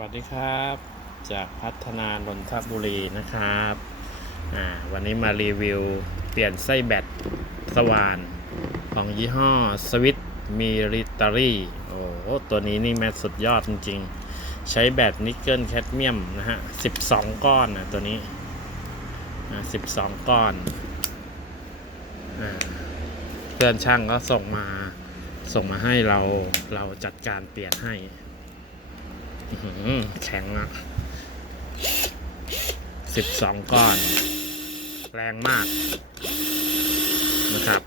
วัสดีครับ จากพัฒนานนทบุรีนะครับวันนี้มารีวิวเปลี่ยนไส้แบตสว่าน ของยี่ห้อสวิตมีริตารี่โอ้ตัวนี้นี่แมสสุดยอดจริง ๆ ใช้แบตนิกเกิลแคดเมียมนะฮะ 12 ก้อนนะตัวนี้นะ12 ก้อนอเพื่อนช่างก็ส่งมาส่งมาให้เราเราจัดการเปลี่ยนให้ แข็งอะสิบสองก้อน แรงมากนะครับ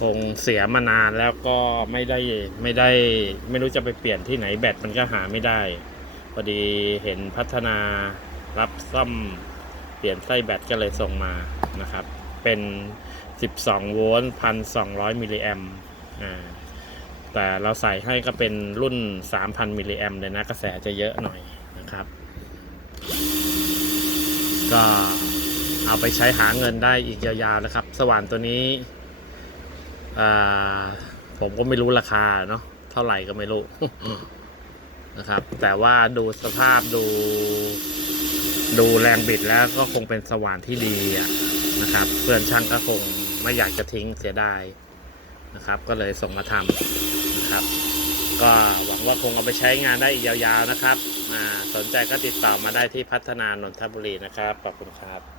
คงเสียมานานแล้วก็ไม่ได้ไม่ได้ ไม่รู้จะไปเปลี่ยนที่ไหนแบตมันก็หาไม่ได้ พอดีเห็นพัฒนารับซ่อมเปลี่ยนไส้แบตก็เลยส่งมานะครับ เป็น 12 โวลต์ 1,200 มิลลิแอมป์แต่เราใส่ให้ก็เป็นรุ่น 3,000 มิลลิแอมป์เลยนะ กระแสจะเยอะหน่อยนะครับ ก็เอาไปใช้หาเงินได้อีกยาวๆนะครับ สว่านตัวนี้อ่าผมก็ไม่รู้ราคาเนาะ เท่าไหร่ก็ไม่รู้นะครับ แต่ว่าดูสภาพดู ดูแรงบิดแล้วก็คงเป็นสว่านที่ดีอะนะครับ เพื่อนช่างก็คง ไม่อยากจะทิ้งเสียดายนะครับ ก็เลยส่งมาทำนะครับ ก็หวังว่าคงเอาไปใช้งานได้อีกยาวๆนะครับสนใจก็ติดต่อมาได้ที่พัฒนานนทบุรีนะครับขอบคุณครับ